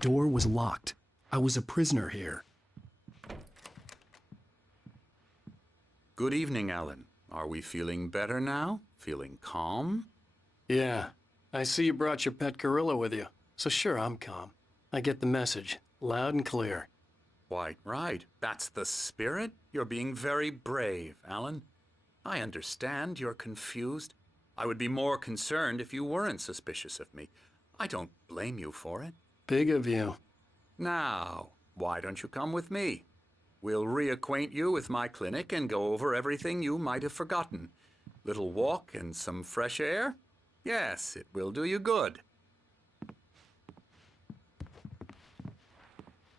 door was locked. I was a prisoner here. Good evening, Alan. Are we feeling better now? Feeling calm? Yeah, I see you brought your pet gorilla with you. So sure, I'm calm. I get the message, loud and clear. Quite right. That's the spirit. You're being very brave, Alan. I understand you're confused. I would be more concerned if you weren't suspicious of me. I don't blame you for it. Big of you. Now, why don't you come with me? We'll reacquaint you with my clinic and go over everything you might have forgotten. Little walk and some fresh air? Yes, it will do you good.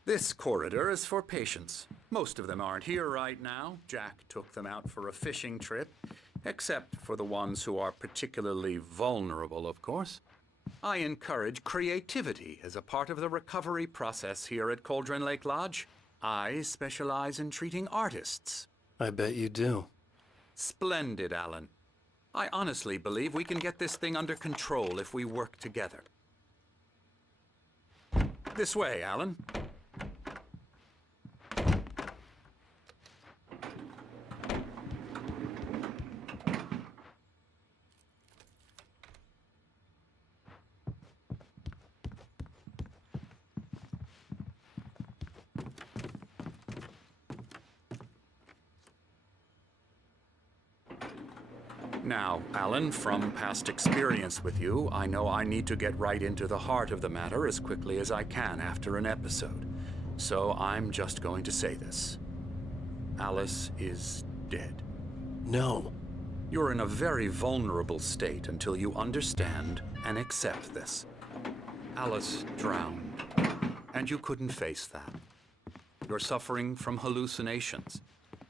This corridor is for patients. Most of them aren't here right now. Jack took them out for a fishing trip, except for the ones who are particularly vulnerable, of course. I encourage creativity as a part of the recovery process here at Cauldron Lake Lodge. I specialize in treating artists. I bet you do. Splendid, Alan. I honestly believe we can get this thing under control if we work together. This way, Alan. Now, Alan, from past experience with you, I know I need to get right into the heart of the matter as quickly as I can after an episode. So I'm just going to say this. Alice is dead. No. You're in a very vulnerable state until you understand and accept this. Alice drowned, and you couldn't face that. You're suffering from hallucinations,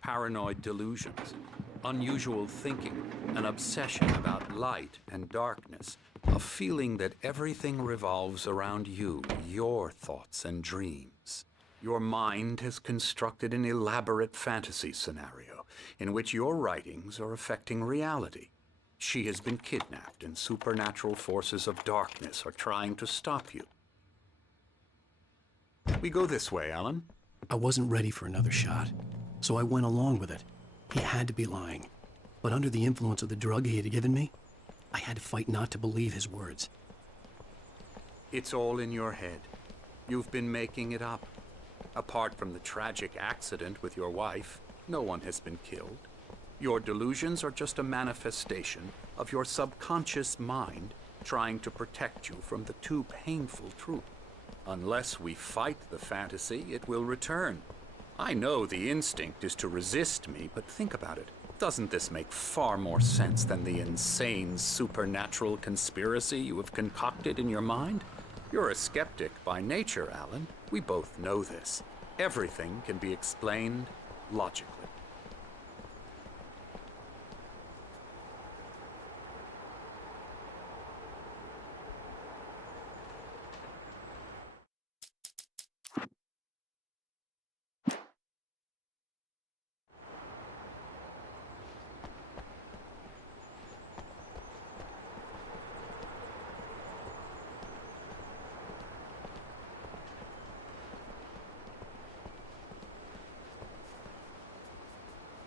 paranoid delusions, unusual thinking, an obsession about light and darkness, a feeling that everything revolves around you, your thoughts and dreams. Your mind has constructed an elaborate fantasy scenario in which your writings are affecting reality. She has been kidnapped and supernatural forces of darkness are trying to stop you. We go this way, Alan. I wasn't ready for another shot, so I went along with it. He had to be lying. But under the influence of the drug he had given me, I had to fight not to believe his words. It's all in your head. You've been making it up. Apart from the tragic accident with your wife, no one has been killed. Your delusions are just a manifestation of your subconscious mind trying to protect you from the too painful truth. Unless we fight the fantasy, it will return. I know the instinct is to resist me, but think about it. Doesn't this make far more sense than the insane supernatural conspiracy you have concocted in your mind? You're a skeptic by nature, Alan. We both know this. Everything can be explained logically.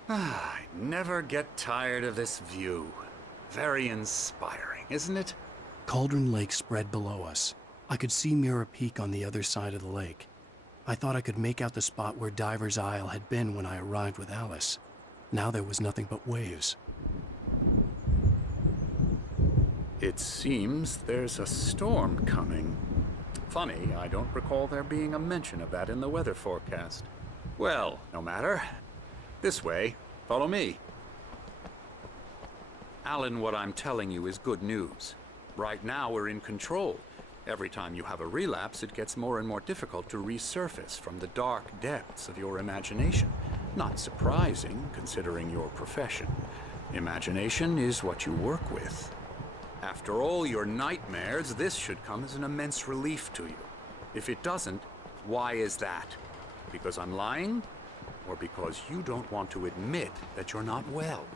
I never get tired of this view. Very inspiring, isn't it? Cauldron Lake spread below us. I could see Mirror Peak on the other side of the lake. I thought I could make out the spot where Diver's Isle had been when I arrived with Alice. Now there was nothing but waves. It seems there's a storm coming. Funny, I don't recall there being a mention of that in the weather forecast. Well, no matter. This way. Follow me. Alan, what I'm telling you is good news. Right now, we're in control. Every time you have a relapse, it gets more and more difficult to resurface from the dark depths of your imagination. Not surprising, considering your profession. Imagination is what you work with. After all your nightmares, this should come as an immense relief to you. If it doesn't, why is that? Because I'm lying? Or because you don't want to admit that you're not well?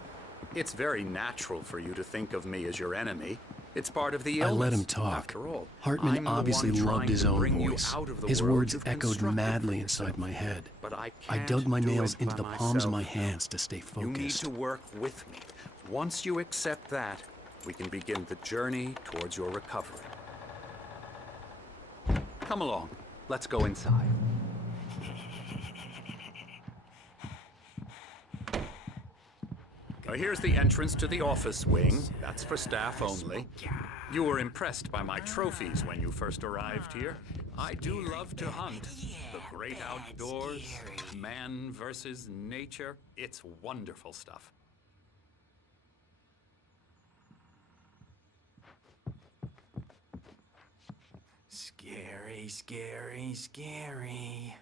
It's very natural for you to think of me as your enemy. It's part of the I illness, let him talk. after all. Hartman I'm the obviously one loved trying his to own bring you voice. out of the His world words you've echoed constructed madly for inside yourself. my head. But I I can't dug my do nails it into by the palms of my myself. hands to stay You need focused. to work with me. Once you accept that, we can begin the journey towards your recovery. Come along. Let's go inside. Here's the entrance to the office wing. That's for staff only. You were impressed by my trophies when you first arrived here. I do love to hunt. The great outdoors, man versus nature. It's wonderful stuff. Scary, scary, scary.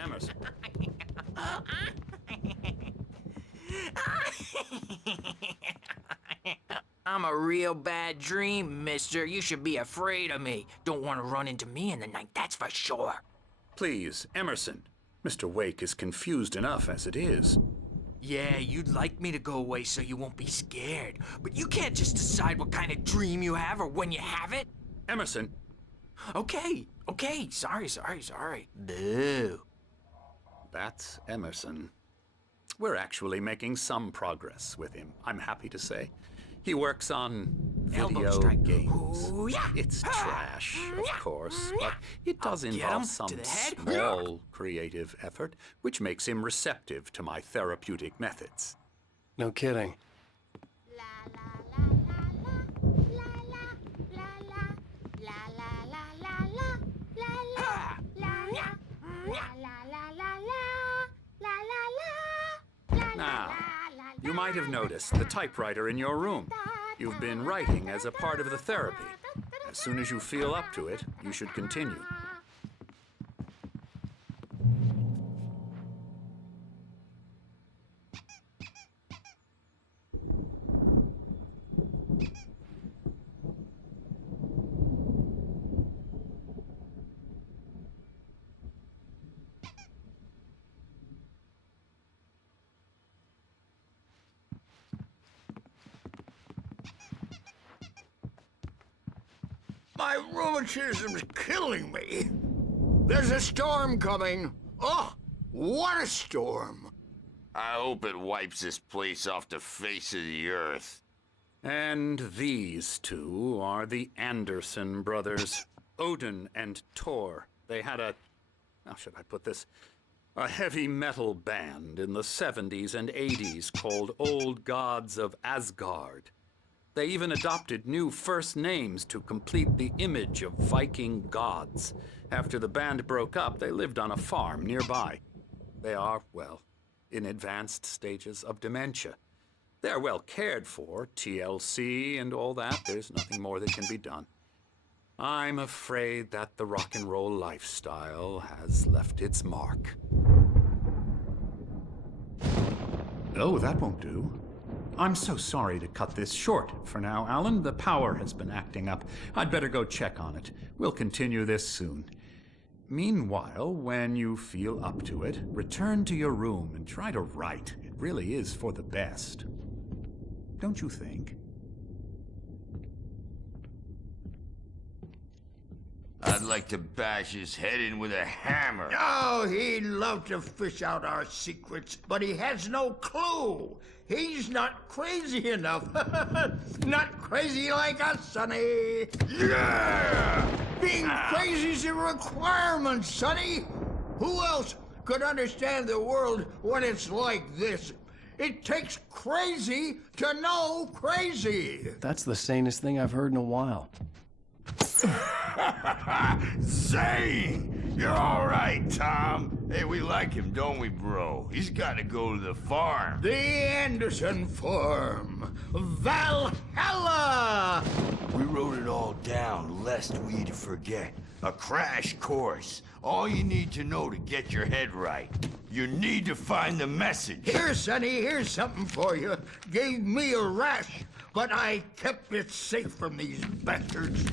Emerson. I'm a real bad dream, mister. You should be afraid of me. Don't want to run into me in the night, that's for sure. Please, Emerson. Mr. Wake is confused enough as it is. Yeah, you'd like me to go away so you won't be scared. But you can't just decide what kind of dream you have or when you have it. Emerson. Okay, sorry. Boo. That's Emerson. We're actually making some progress with him, I'm happy to say. He works on Elbow video strike. games. Ooh, yeah. It's trash, of course, but it does I'll get involve him some to the head. small creative effort, which makes him receptive to my therapeutic methods. No kidding. Now, you might have noticed the typewriter in your room. You've been writing as a part of the therapy. As soon as you feel up to it, you should continue. My rheumatism's killing me. There's a storm coming. Oh, what a storm. I hope it wipes this place off the face of the earth. And these two are the Anderson brothers, Odin and Thor. They had how should I put this? A heavy metal band in the 70s and 80s called Old Gods of Asgard. They even adopted new first names to complete the image of Viking gods. After the band broke up, they lived on a farm nearby. They are, well, in advanced stages of dementia. They're well cared for, TLC and all that. There's nothing more that can be done. I'm afraid that the rock and roll lifestyle has left its mark. Oh, that won't do. I'm so sorry to cut this short for now, Alan. The power has been acting up. I'd better go check on it. We'll continue this soon. Meanwhile, when you feel up to it, return to your room and try to write. It really is for the best. Don't you think? I'd like to bash his head in with a hammer. Oh, he'd love to fish out our secrets, but he has no clue. He's not crazy enough. Not crazy like us, Sonny. Yeah! Being crazy's a requirement, Sonny. Who else could understand the world when it's like this? It takes crazy to know crazy. That's the sanest thing I've heard in a while. Zane! You're all right, Tom. Hey, we like him, don't we, bro? He's got to go to the farm. The Anderson Farm. Valhalla! We wrote it all down, lest we forget. A crash course. All you need to know to get your head right. You need to find the message. Here, Sonny, here's something for you. Gave me a rash, but I kept it safe from these bastards.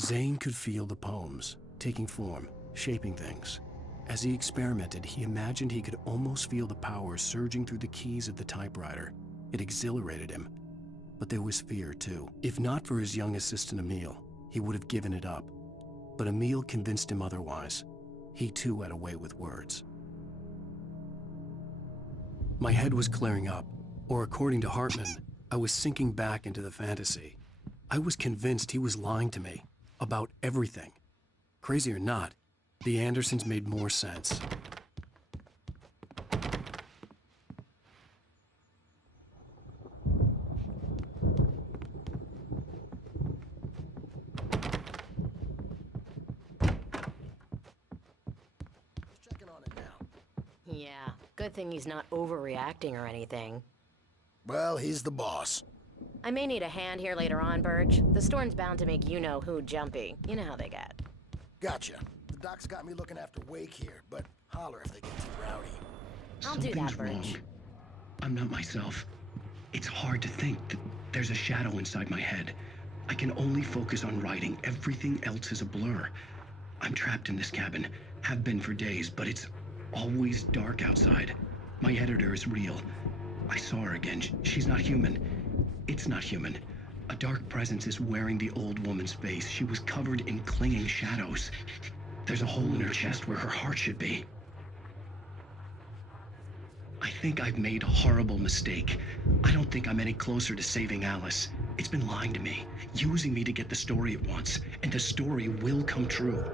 Zane could feel the poems, taking form, shaping things. As he experimented, he imagined he could almost feel the power surging through the keys of the typewriter. It exhilarated him. But there was fear, too. If not for his young assistant Emil, he would have given it up. But Emil convinced him otherwise. He too had a way with words. My head was clearing up, or according to Hartman, I was sinking back into the fantasy. I was convinced he was lying to me about everything. Crazy or not, the Andersons made more sense. Yeah, good thing he's not overreacting or anything. Well, he's the boss. I may need a hand here later on, Birch. The storm's bound to make you-know-who jumpy. You know how they get. Gotcha. The doc's got me looking after Wake here, but holler if they get too rowdy. I'll do that, Birch. I'm not myself. It's hard to think that there's a shadow inside my head. I can only focus on writing. Everything else is a blur. I'm trapped in this cabin. Have been for days, but it's always dark outside. My editor is real. I saw her again. She's not human. It's not human. A dark presence is wearing the old woman's face. She was covered in clinging shadows. There's a hole in her chest where her heart should be. I think I've made a horrible mistake. I don't think I'm any closer to saving Alice. It's been lying to me, using me to get the story it wants, and the story will come true.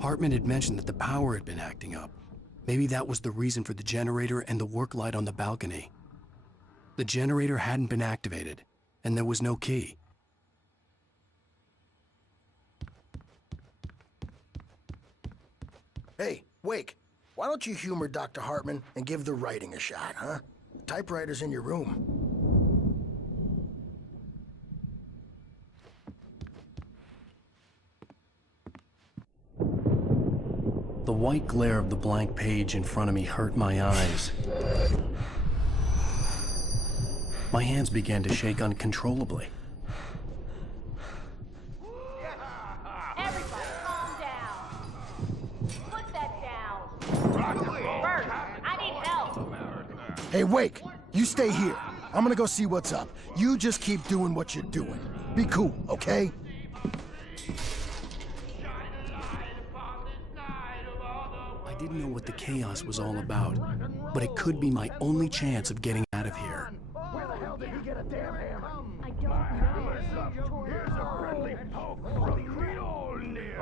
Hartman had mentioned that the power had been acting up. Maybe that was the reason for the generator and the work light on the balcony. The generator hadn't been activated, and there was no key. Hey, Wake, why don't you humor Dr. Hartman and give the writing a shot, huh? The typewriter's in your room. The white glare of the blank page in front of me hurt my eyes. My hands began to shake uncontrollably. Everybody, calm down. Put that down. Bert, I need help. Hey, Wake, you stay here. I'm gonna go see what's up. You just keep doing what you're doing. Be cool, okay? I didn't know what the chaos was all about, but it could be my only chance of getting out of here. Where the hell did he get a damn hammer? I don't know. Here's a friendly poke from Mjolnir.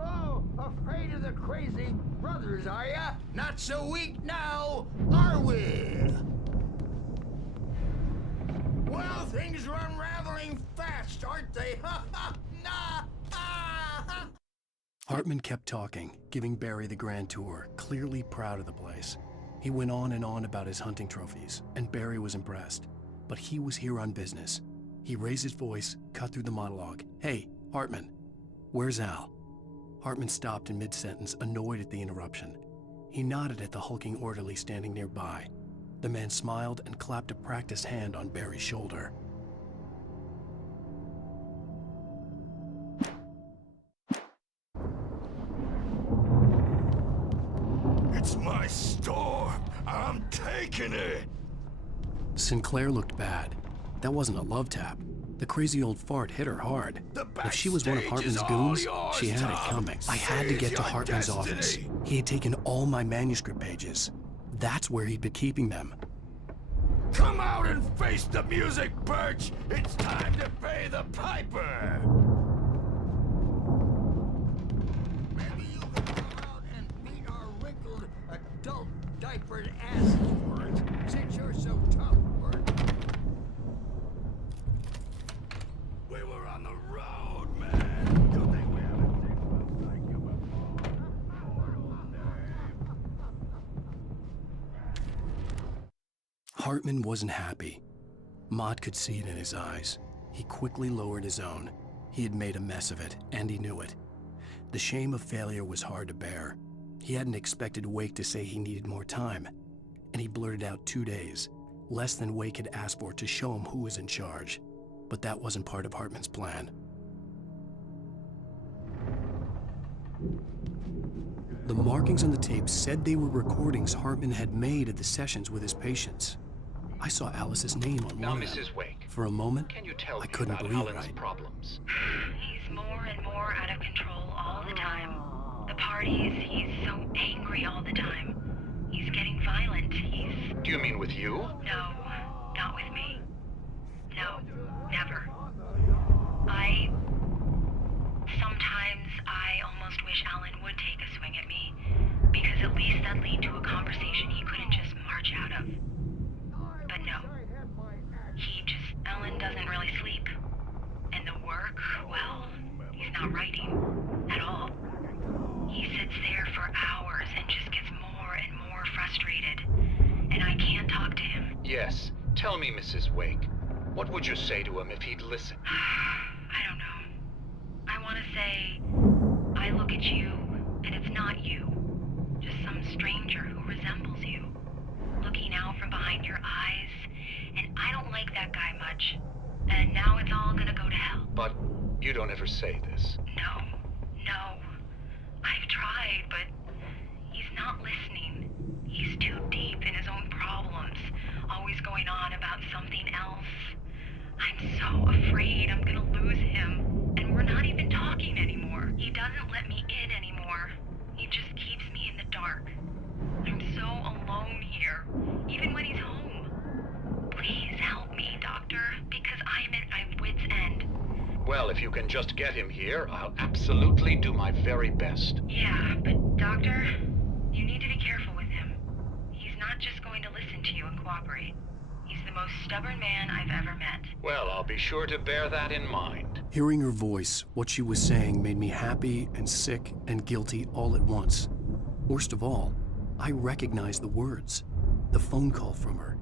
Oh, afraid of the crazy brothers, are ya? Not so weak now, are we? Well, things are unraveling fast, aren't they? Ha ha! Nah! Ah! Hartman kept talking, giving Barry the grand tour, clearly proud of the place. He went on and on about his hunting trophies, and Barry was impressed. But he was here on business. He raised his voice, cut through the monologue. Hey, Hartman, where's Al? Hartman stopped in mid-sentence, annoyed at the interruption. He nodded at the hulking orderly standing nearby. The man smiled and clapped a practiced hand on Barry's shoulder. It's my storm. I'm taking it. Sinclair looked bad. That wasn't a love tap. The crazy old fart hit her hard. If she was one of Hartman's goons, she had it coming. I had to get to Hartman's office. He had taken all my manuscript pages. That's where he'd been keeping them. Come out and face the music, Birch. It's time to pay the piper. Maybe you can come out and beat our wrinkled diapered asses for it, since you're so tough, Bert. We were on the road, man. You think we haven't seen one like you before? Hartman wasn't happy. Mott could see it in his eyes. He quickly lowered his own. He had made a mess of it, and he knew it. The shame of failure was hard to bear. He hadn't expected Wake to say he needed more time, and he blurted out 2 days, less than Wake had asked for to show him who was in charge. But that wasn't part of Hartman's plan. The markings on the tape said they were recordings Hartman had made at the sessions with his patients. I saw Alice's name on Now, one of them. Mrs. Wake, For a moment, can you tell I me couldn't about believe it. Alan's problems? He's more and more out of control all the time. The parties, he's so angry all the time. He's getting violent. Do you mean with you? No, not with me. No, never. Sometimes I almost wish Alan would take a swing at me, because at least that'd lead to a conversation he couldn't just march out of. But no. Alan doesn't really sleep. And the work, well, he's not writing at all. He sits there for hours and just gets more and more frustrated. And I can't talk to him. Yes. Tell me, Mrs. Wake, what would you say to him if he'd listen? I don't know. I want to say, I look at you, and it's not you. Just some stranger who resembles you. Looking out from behind your eyes, and I don't like that guy much. And now it's all gonna go to hell. But you don't ever say this. No. I've tried, but he's not listening. He's too deep in his own problems, always going on about something else. I'm so afraid I'm gonna lose him, and we're not even talking anymore. He doesn't let me in anymore. He just keeps me in the dark. I'm so alone here, even when he's home. Please help me, Doctor, because I'm at my wit's end. Well, if you can just get him here, I'll absolutely do my very best. Yeah, but Doctor, you need to be careful with him. He's not just going to listen to you and cooperate. He's the most stubborn man I've ever met. Well, I'll be sure to bear that in mind. Hearing her voice, what she was saying made me happy and sick and guilty all at once. Worst of all, I recognized the words. The phone call from her.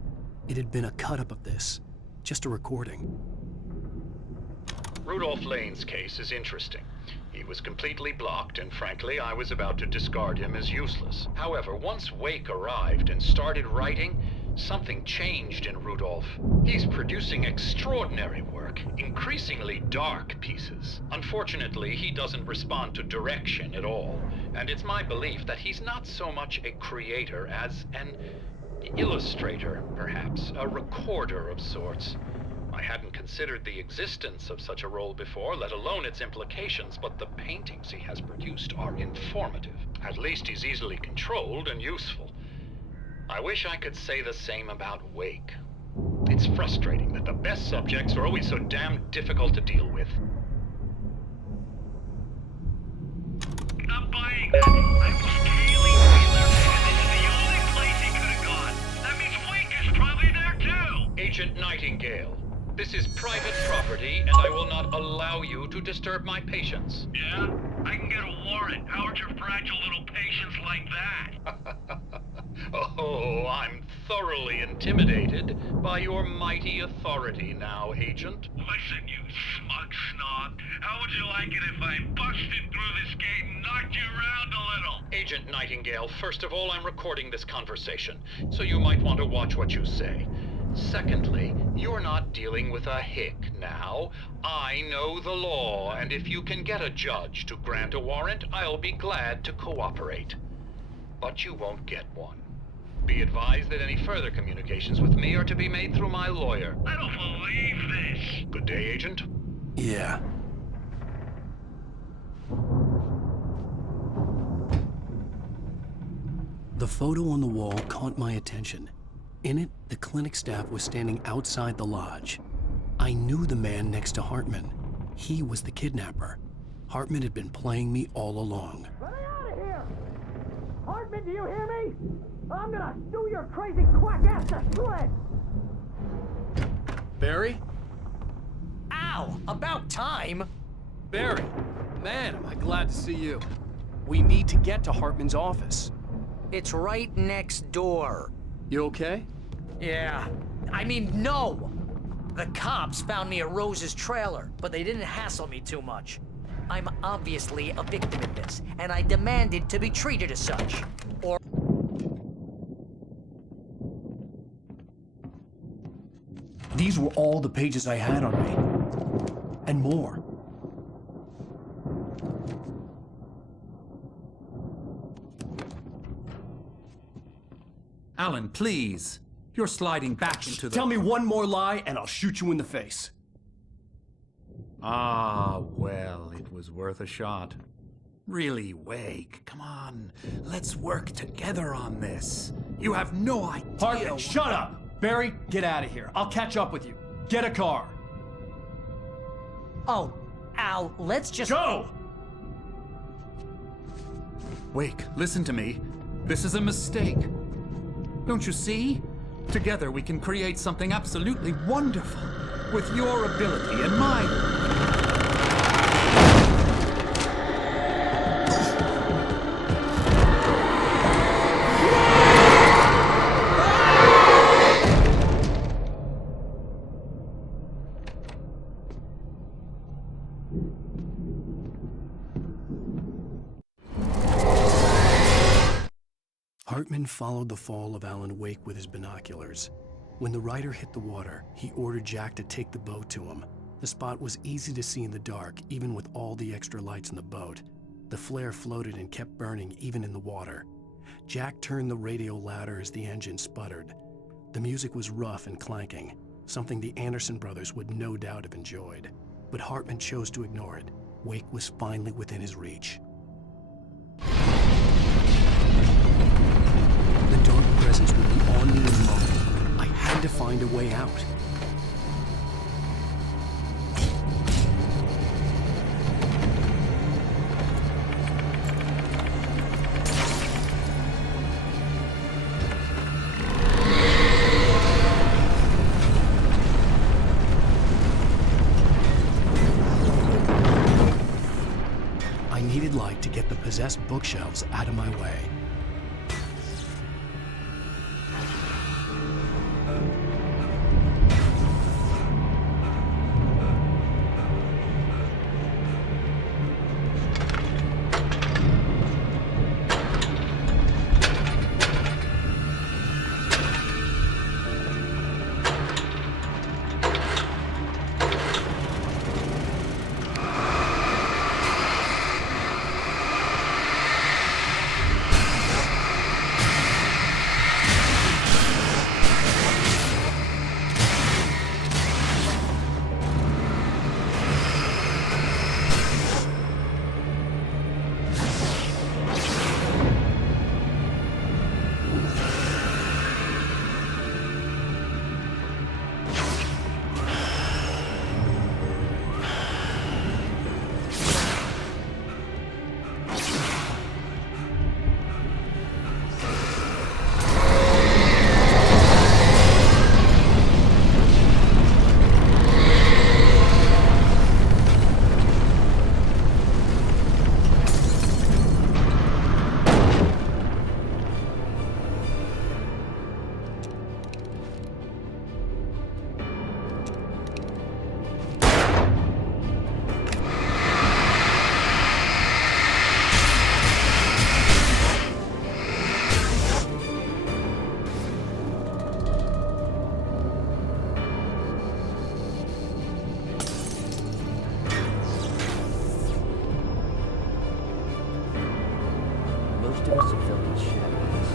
It had been a cut-up of this. Just a recording. Rudolph Lane's case is interesting. He was completely blocked, and frankly, I was about to discard him as useless. However, once Wake arrived and started writing, something changed in Rudolph. He's producing extraordinary work, increasingly dark pieces. Unfortunately, he doesn't respond to direction at all, and it's my belief that he's not so much a creator as an illustrator, perhaps, a recorder of sorts. I hadn't considered the existence of such a role before, let alone its implications, but the paintings he has produced are informative. At least he's easily controlled and useful. I wish I could say the same about Wake. It's frustrating that the best subjects are always so damn difficult to deal with. Not buying that. I was tailing Wheeler, and it's the only place he could have gone. That means Wake is probably there too. Agent Nightingale, this is private property, and I will not allow you to disturb my patients. Yeah? I can get a warrant. How would your fragile little patients like that? Oh, I'm thoroughly intimidated by your mighty authority now, Agent. Listen, you smug snob. How would you like it if I busted through this gate and knocked you around a little? Agent Nightingale, first of all, I'm recording this conversation, so you might want to watch what you say. Secondly, you're not dealing with a hick now. I know the law, and if you can get a judge to grant a warrant, I'll be glad to cooperate. But you won't get one. Be advised that any further communications with me are to be made through my lawyer. I don't believe this. Good day, Agent. Yeah. The photo on the wall caught my attention. In it, the clinic staff was standing outside the lodge. I knew the man next to Hartman. He was the kidnapper. Hartman had been playing me all along. Get out of here! Hartman! Hartman, do you hear me? I'm gonna stew your crazy quack ass to shreds! Barry? Ow! About time! Barry! Man, am I glad to see you. We need to get to Hartman's office. It's right next door. You okay? Yeah. I mean, no! The cops found me at Rose's trailer, but they didn't hassle me too much. I'm obviously a victim in this, and I demanded to be treated as such. Or... These were all the pages I had on me. And more. Alan, please. You're sliding back into the... Tell me one more lie and I'll shoot you in the face. Ah, well, it was worth a shot. Really, Wake, come on. Let's work together on this. You have no idea... Hartman, shut up! Barry, get out of here. I'll catch up with you. Get a car. Oh, Al, let's just... Go! Wake, listen to me. This is a mistake. Don't you see? Together we can create something absolutely wonderful. With your ability and mine. Hartman followed the fall of Alan Wake with his binoculars. When the rider hit the water, he ordered Jack to take the boat to him. The spot was easy to see in the dark, even with all the extra lights in the boat. The flare floated and kept burning even in the water. Jack turned the radio louder as the engine sputtered. The music was rough and clanking, something the Anderson brothers would no doubt have enjoyed. But Hartman chose to ignore it. Wake was finally within his reach. The dark presence would be on me in a moment. I had to find a way out. I needed light to get the possessed bookshelves out of my way. Most of us have felt these shadows.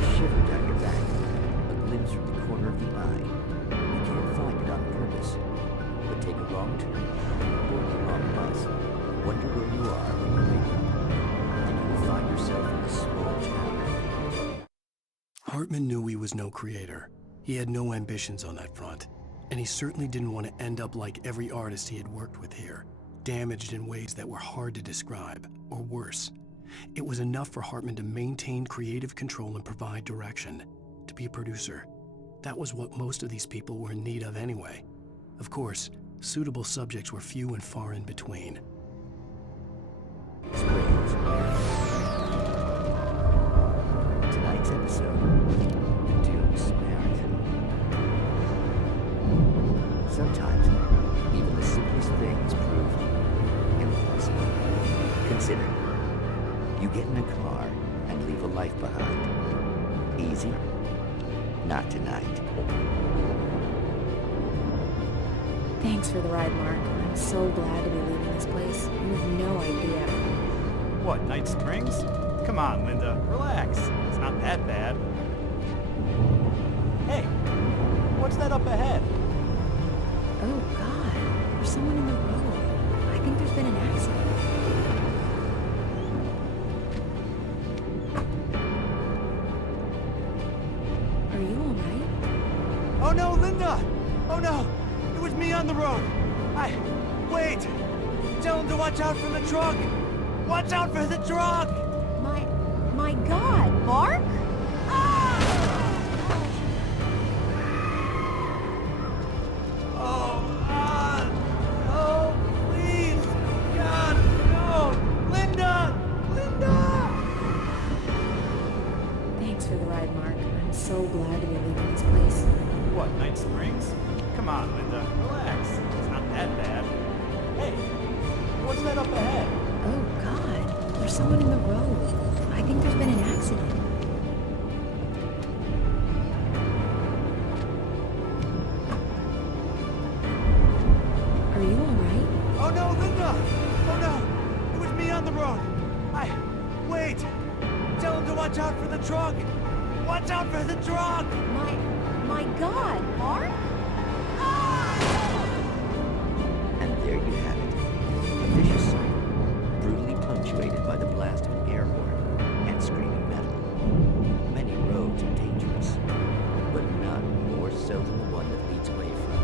A shiver down your back, a glimpse from the corner of the eye. You can't find it on purpose, but take a wrong turn, board the wrong bus, wonder where you are when you wake up, and you will find yourself in a small town. Hartman knew he was no creator. He had no ambitions on that front, and he certainly didn't want to end up like every artist he had worked with here, damaged in ways that were hard to describe, or worse. It was enough for Hartman to maintain creative control and provide direction, to be a producer. That was what most of these people were in need of anyway. Of course, suitable subjects were few and far in between. Springs. Tonight's episode, Doom Samaritan. Sometimes, even the simplest things prove impossible. Consider, you get in a car and leave a life behind. Easy? Not tonight. Thanks for the ride, Mark. I'm so glad to be leaving this place. You have no idea. What, Night Springs? Come on, Linda, relax. It's not that bad. Hey, what's that up ahead? Oh, God. There's someone in the road. I think there's been an accident. Are you all right? Oh no, Linda! Oh no! It was me on the road! Wait! Tell him to watch out for the truck! Watch out for the truck! My God, Mark? Oh, please! God, no! Linda! Linda! Thanks for the ride, Mark. I'm so glad to be leaving this place. What, Night Springs? Come on, Linda, relax. It's not that bad. Hey, what's that up ahead? Oh, God. There's someone in the road. I think there's been an accident. Are you all right? Oh no, Linda! Oh no! It was me on the road! Wait! Tell him to watch out for the truck! Watch out for the truck! My God, Mark? And there you have it. A vicious cycle, brutally punctuated by the blast of an air horn and screaming metal. Many roads are dangerous, but none more so than the one that leads away from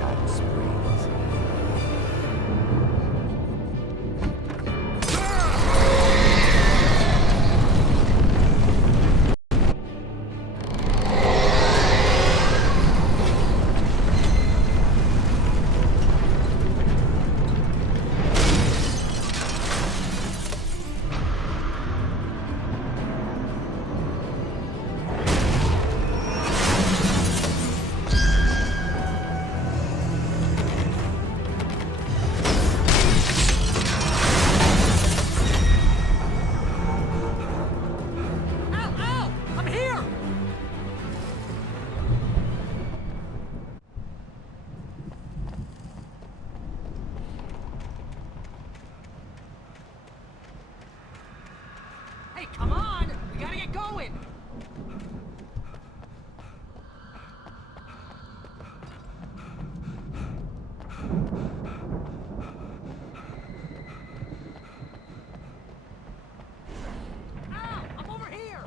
Night Springs. Hey, come on! We gotta get going! Ow! I'm over here!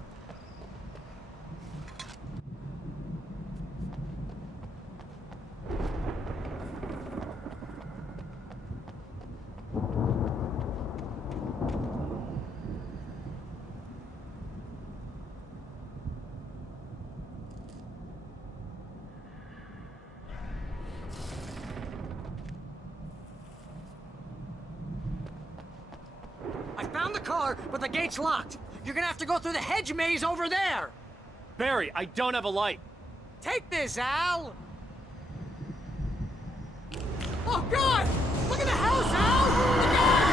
I found the car, but the gate's locked. You're gonna have to go through the hedge maze over there. Barry, I don't have a light. Take this, Al! Oh, God! Look at the house, Al! Look out!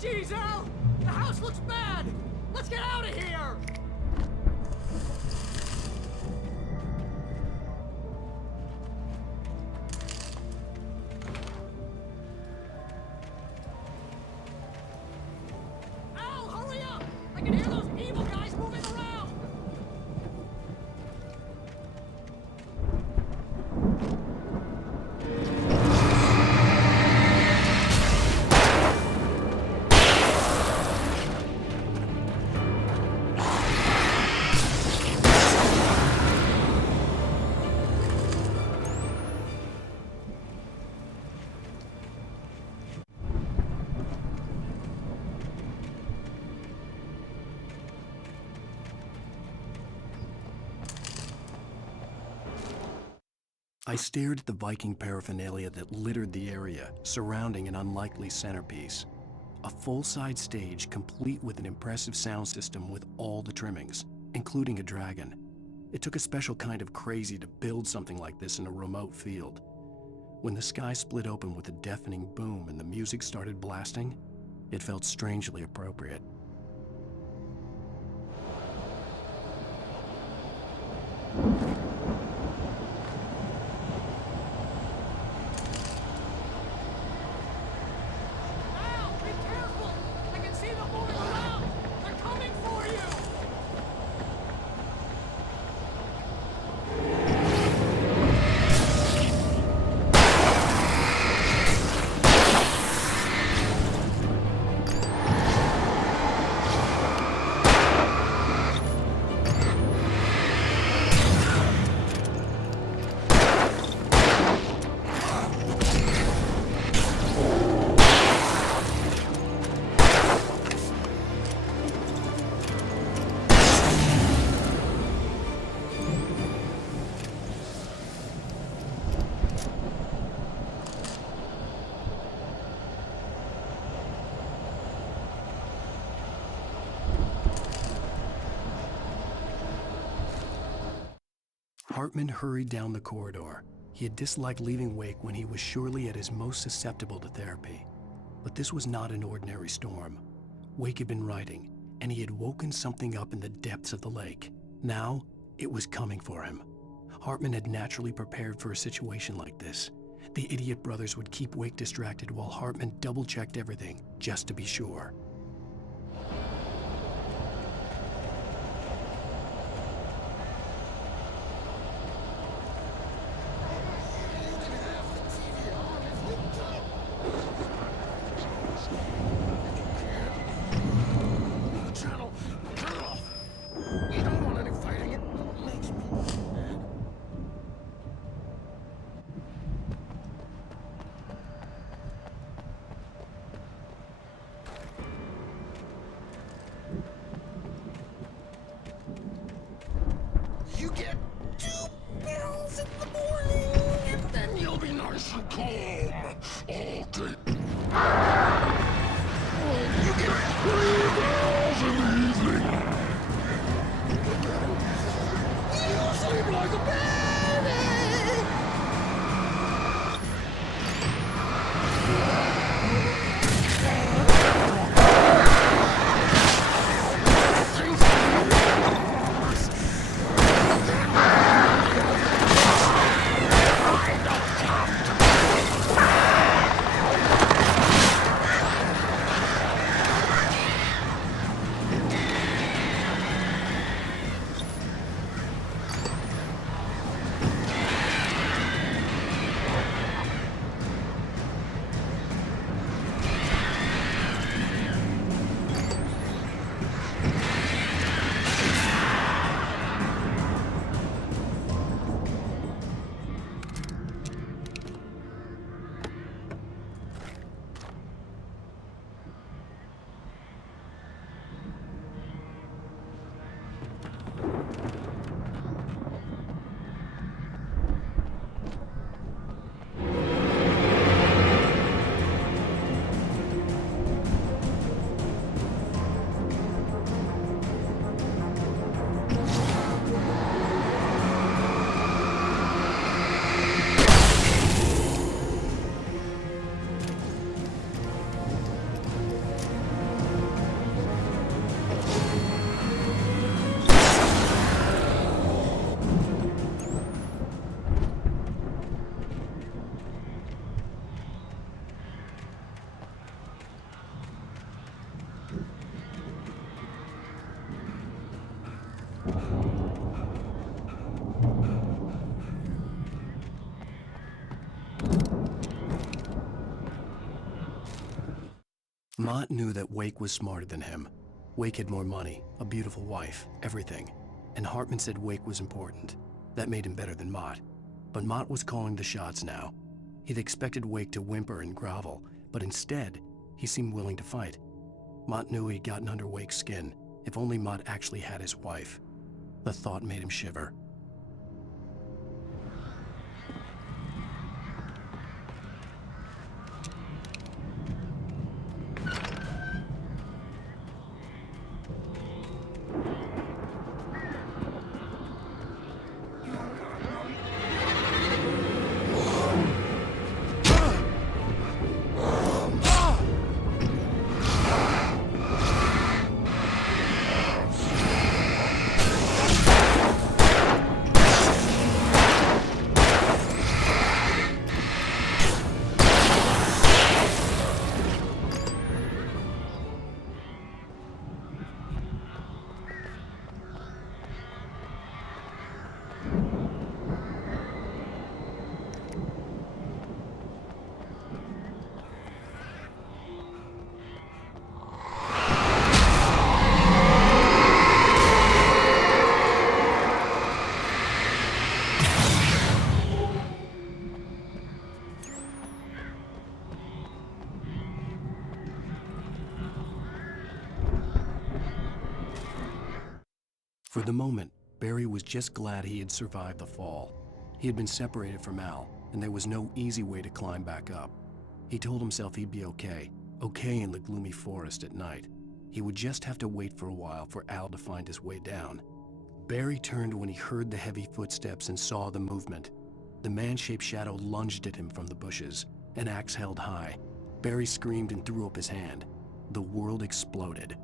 Jeez, Al! The house looks bad! Let's get out of here! Al, hurry up! I can hear those evil guys moving around! I stared at the Viking paraphernalia that littered the area, surrounding an unlikely centerpiece. A full-size stage complete with an impressive sound system with all the trimmings, including a dragon. It took a special kind of crazy to build something like this in a remote field. When the sky split open with a deafening boom and the music started blasting, it felt strangely appropriate. Hartman hurried down the corridor. He had disliked leaving Wake when he was surely at his most susceptible to therapy. But this was not an ordinary storm. Wake had been writing, and he had woken something up in the depths of the lake. Now, it was coming for him. Hartman had naturally prepared for a situation like this. The idiot brothers would keep Wake distracted while Hartman double-checked everything, just to be sure. Mott knew that Wake was smarter than him. Wake had more money, a beautiful wife, everything. And Hartman said Wake was important. That made him better than Mott. But Mott was calling the shots now. He'd expected Wake to whimper and grovel, but instead, he seemed willing to fight. Mott knew he'd gotten under Wake's skin. If only Mott actually had his wife. The thought made him shiver. For the moment, Barry was just glad he had survived the fall. He had been separated from Al, and there was no easy way to climb back up. He told himself he'd be okay in the gloomy forest at night. He would just have to wait for a while for Al to find his way down. Barry turned when he heard the heavy footsteps and saw the movement. The man-shaped shadow lunged at him from the bushes, an axe held high. Barry screamed and threw up his hand. The world exploded.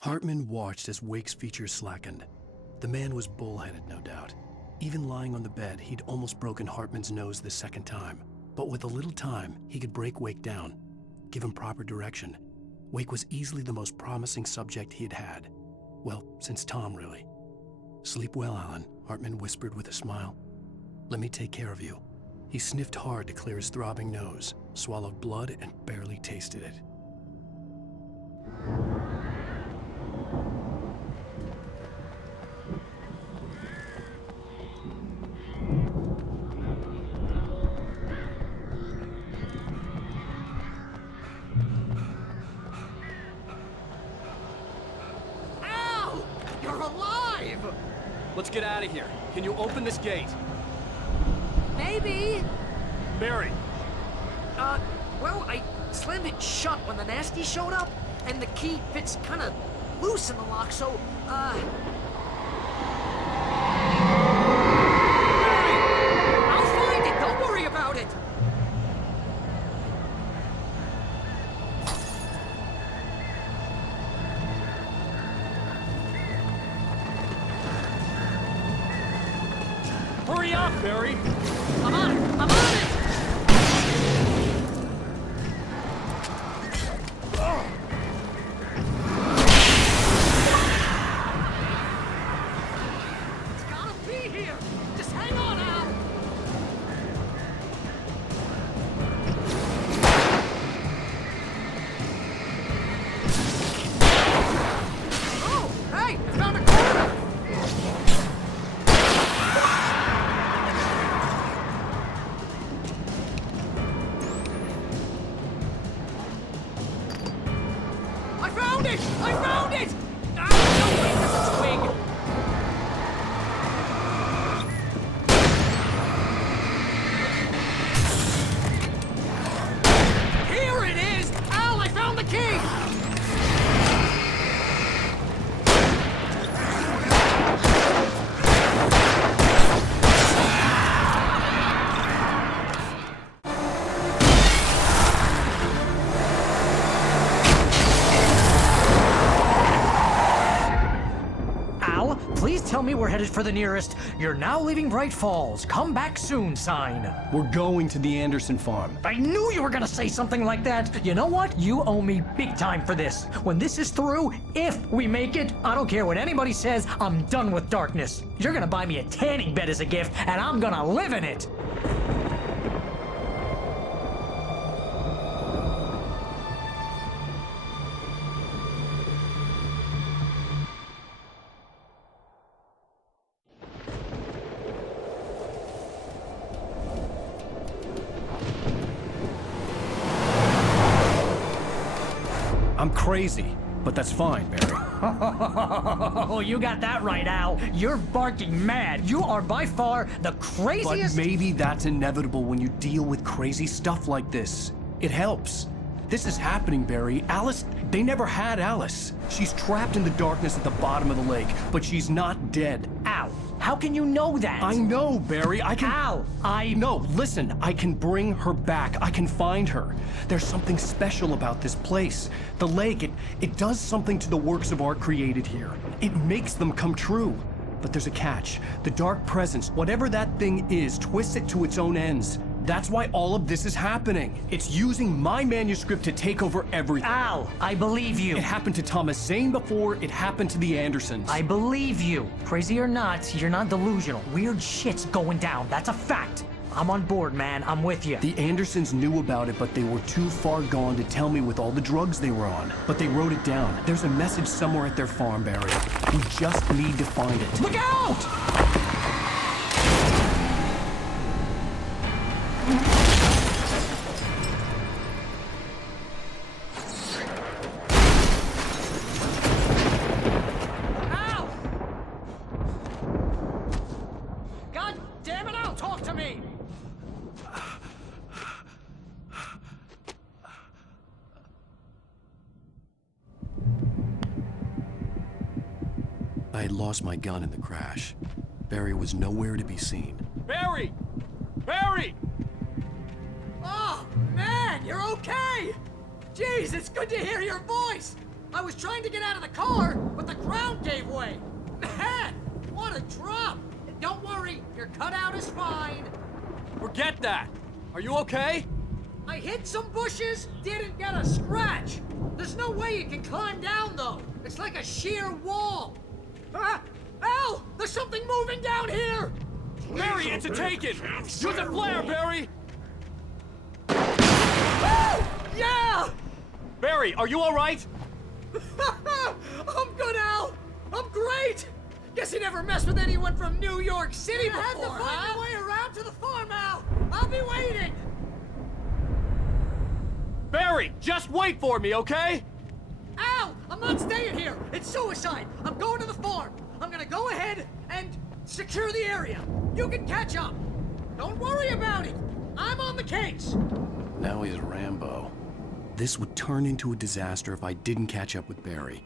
Hartman watched as Wake's features slackened. The man was bullheaded, no doubt. Even lying on the bed, he'd almost broken Hartman's nose the second time. But with a little time, he could break Wake down, give him proper direction. Wake was easily the most promising subject he had had. Well, since Tom, really. "Sleep well, Alan," Hartman whispered with a smile. "Let me take care of you." He sniffed hard to clear his throbbing nose, swallowed blood, and barely tasted it. Al! You're alive! Let's get out of here. Can you open this gate? Maybe. Barry! Well, I slammed it shut when the nasty showed up, and the key fits kind of loose in the lock, so, Barry! I'll find it! Don't worry about it! Hurry up, Barry! I'm on it! I'm on it! It's gotta be here! Just hang on, Al! Oh! Hey! I found a corner! I found it! I found it! Ah, no, wait, that's a twig! Here it is! Al, I found the key! Al, please tell me we're headed for the nearest "You're now leaving Bright Falls. Come back soon" sign. We're going to the Anderson farm. I knew you were gonna say something like that. You know what? You owe me big time for this. When this is through, if we make it, I don't care what anybody says, I'm done with darkness. You're gonna buy me a tanning bed as a gift, and I'm gonna live in it. I'm crazy, but that's fine, Barry. Oh, you got that right, Al. You're barking mad. You are by far the But craziest. maybe that's inevitable when you deal with crazy stuff like this. It helps. This is happening, Barry. Alice, they never had Alice. She's trapped in the darkness at the bottom of the lake, but she's not dead. Al, how can you know that? I know, Barry. I can... Al, No, listen. I can bring her back. I can find her. There's something special about this place. The lake, it does something to the works of art created here. It makes them come true. But there's a catch. The dark presence, whatever that thing is, twists it to its own ends. That's why all of this is happening. It's using my manuscript to take over everything. Al, I believe you. It happened to Thomas Zane before, it happened to the Andersons. I believe you. Crazy or not, you're not delusional. Weird shit's going down. That's a fact. I'm on board, man. I'm with you. The Andersons knew about it, but they were too far gone to tell me with all the drugs they were on. But they wrote it down. There's a message somewhere at their farm, Barry. We just need to find it. Look out! Al! God damn it, Al, talk to me! I had lost my gun in the crash. Barry was nowhere to be seen. Barry! Barry! Oh, man, you're okay! Jeez, it's good to hear your voice! I was trying to get out of the car, but the ground gave way! Man, what a drop! Don't worry, your cutout is fine. Forget that! Are you okay? I hit some bushes, didn't get a scratch! There's no way you can climb down, though. It's like a sheer wall. Ah! Al! There's something moving down here! Barry, it's a taken! Use a flare, Barry! Yeah! Barry, are you all right? I'm good, Al! I'm great! Guess you never messed with anyone from New York City before, had to find huh? a way around to the farm, Al! I'll be waiting! Barry, just wait for me, okay? Al! I'm not staying here! It's suicide! I'm going to the farm! I'm gonna go ahead and secure the area! You can catch up! Don't worry about it! I'm on the case! Now he's Rambo. This would turn into a disaster if I didn't catch up with Barry.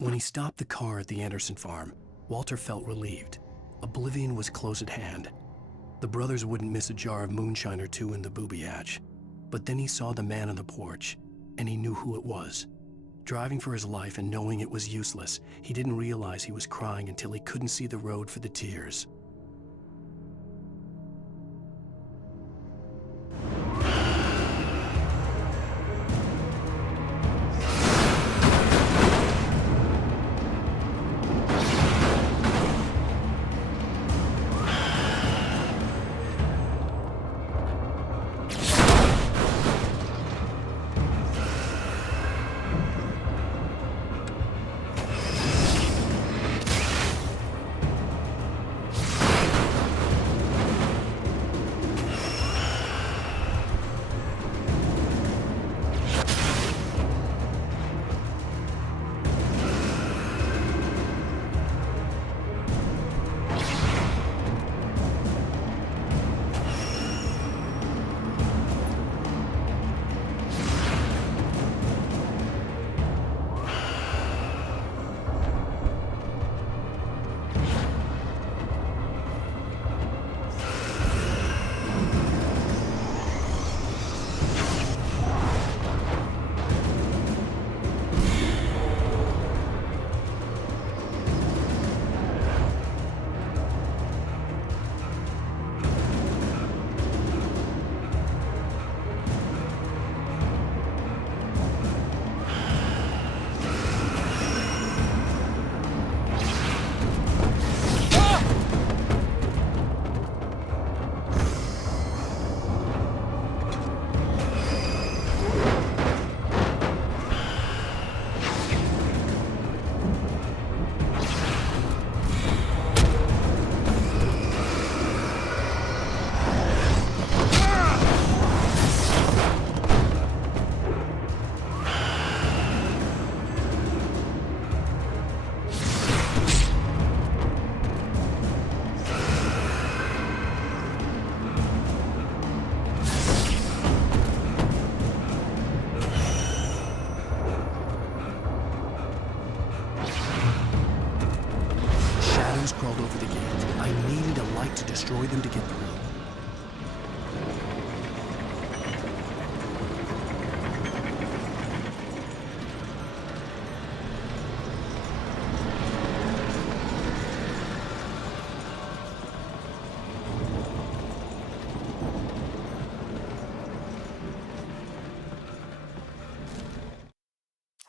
When he stopped the car at the Anderson farm, Walter felt relieved. Oblivion was close at hand. The brothers wouldn't miss a jar of moonshine or two in the booby hatch. But then he saw the man on the porch, and he knew who it was. Driving for his life and knowing it was useless, he didn't realize he was crying until he couldn't see the road for the tears. Crawled over the gate. I needed a light to destroy them to get through.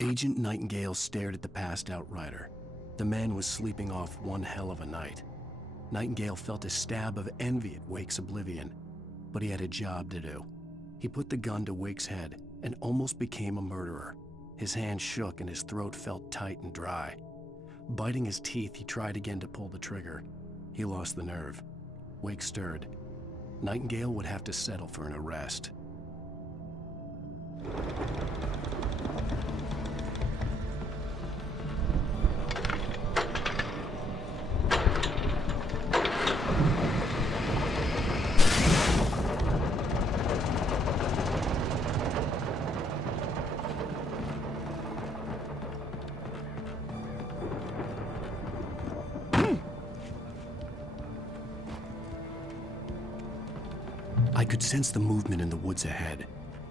Agent Nightingale stared at the passed-out rider. The man was sleeping off one hell of a night. Nightingale felt a stab of envy at Wake's oblivion, but he had a job to do. He put the gun to Wake's head and almost became a murderer. His hand shook and his throat felt tight and dry. Biting his teeth, he tried again to pull the trigger. He lost the nerve. Wake stirred. Nightingale would have to settle for an arrest. could sense the movement in the woods ahead.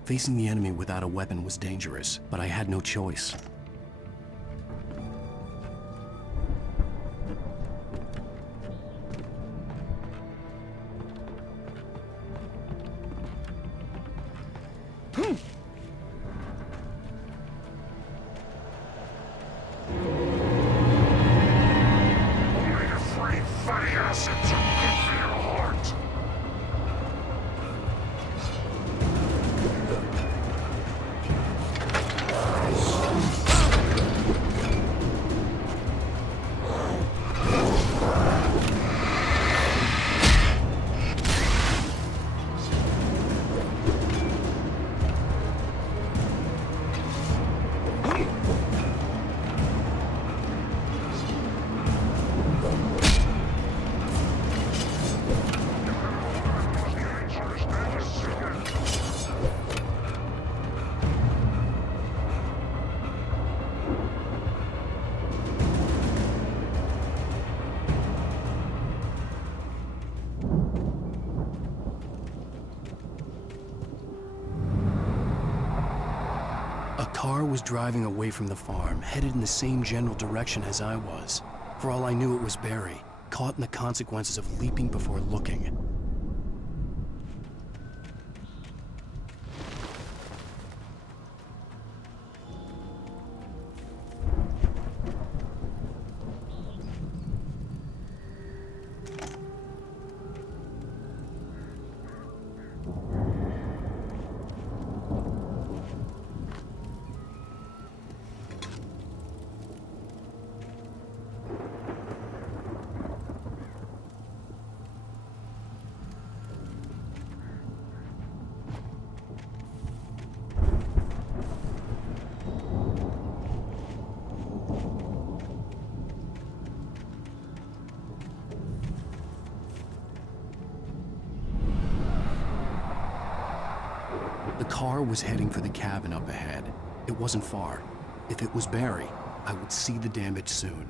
Facing the enemy without a weapon was dangerous, but I had no choice. A car was driving away from the farm, headed in the same general direction as I was. For all I knew, it was Barry, caught in the consequences of leaping before looking. The car was heading for the cabin up ahead. It wasn't far. If it was Barry, I would see the damage soon.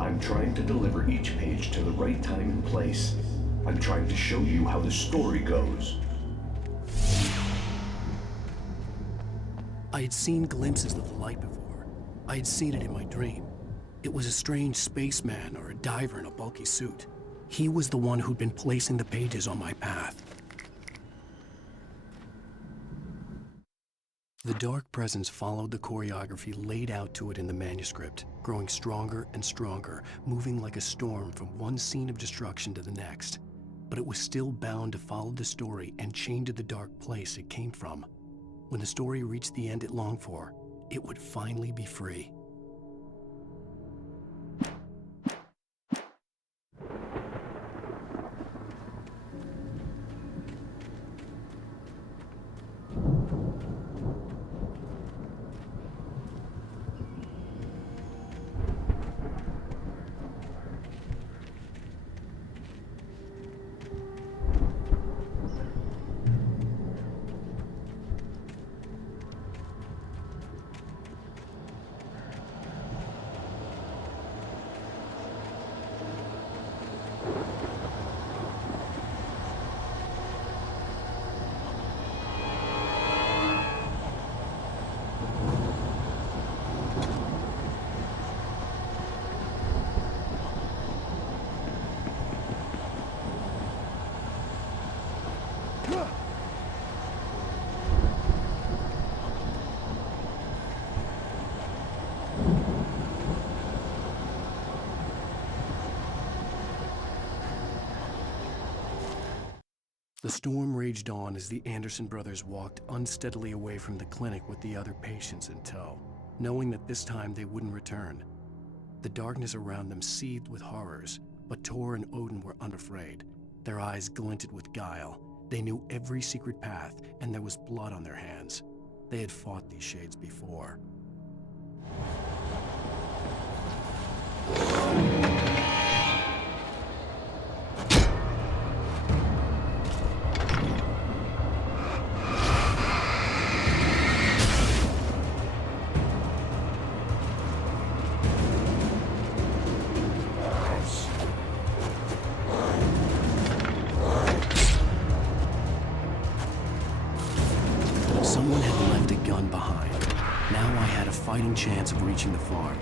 I'm trying to deliver each page to the right time and place. I'm trying to show you how the story goes. I had seen glimpses of the light before. I had seen it in my dream. It was a strange spaceman or a diver in a bulky suit. He was the one who'd been placing the pages on my path. The dark presence followed the choreography laid out to it in the manuscript, growing stronger and stronger, moving like a storm from one scene of destruction to the next. But it was still bound to follow the story and chained to the dark place it came from. When the story reached the end it longed for, it would finally be free. The storm raged on as the Anderson brothers walked unsteadily away from the clinic with the other patients in tow, knowing that this time they wouldn't return. The darkness around them seethed with horrors, but Tor and Odin were unafraid. Their eyes glinted with guile. They knew every secret path, and there was blood on their hands. They had fought these shades before. Someone had left a gun behind. Now I had a fighting chance of reaching the farm.